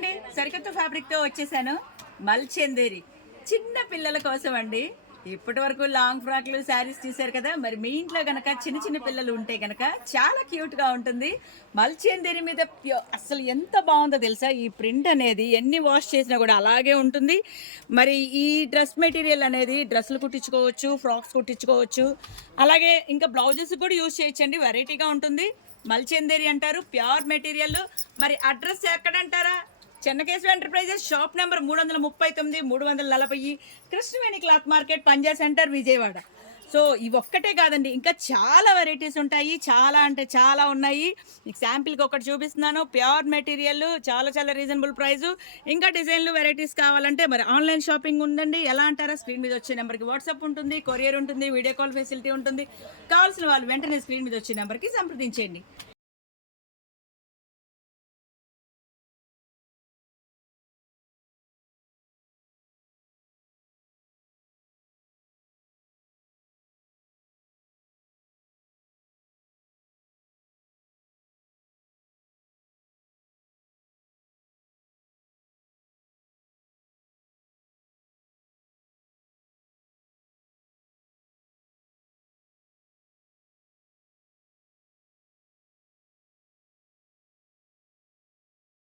అండి, సరికొత్త ఫ్యాబ్రిక్తో వచ్చేసాను. మల్చందేరి చిన్న పిల్లల కోసం అండి. ఇప్పటి వరకు లాంగ్ ఫ్రాక్లు శారీస్ చూసారు కదా, మరి మీ ఇంట్లో గనక చిన్న చిన్న పిల్లలు ఉంటే గనక చాలా క్యూట్గా ఉంటుంది. మల్చందేరి మీద అసలు ఎంత బాగుందో తెలుసా. ఈ ప్రింట్ అనేది ఎన్ని వాష్ చేసినా కూడా అలాగే ఉంటుంది. మరి ఈ డ్రెస్ మెటీరియల్ అనేది డ్రెస్సులు కుట్టించుకోవచ్చు, ఫ్రాక్స్ కుట్టించుకోవచ్చు, అలాగే ఇంకా బ్లౌజెస్ కూడా యూజ్ చేయొచ్చండి. వెరైటీగా ఉంటుంది. మల్చందేరి అంటారు, ప్యూర్ మెటీరియల్. మరి అడ్రస్ ఎక్కడంటారా? Chennakeshwara enterprises, shop number 339, 340, Krishnaveni cloth market, Panja centre, Vijayawada. So ఇవి ఒక్కటే కాదండి, ఇంకా చాలా వెరైటీస్ ఉంటాయి. చాలా అంటే చాలా ఉన్నాయి. మీకు శాంపిల్కి ఒకటి చూపిస్తున్నాను. ప్యూర్ మెటీరియల్, చాలా చాలా రీజనబుల్ ప్రైజు. ఇంకా డిజైన్లు వెరైటీస్ కావాలంటే మరి ఆన్లైన్ షాపింగ్ ఉందండి. ఎలా అంటారా? స్క్రీన్ మీద వచ్చే నెంబర్కి వాట్సాప్ ఉంటుంది, కొరియర్ ఉంటుంది, వీడియో కాల్ ఫెసిలిటీ ఉంటుంది. కావాల్సిన వాళ్ళు వెంటనే స్క్రీన్ మీద వచ్చే నెంబర్కి సంప్రదించండి.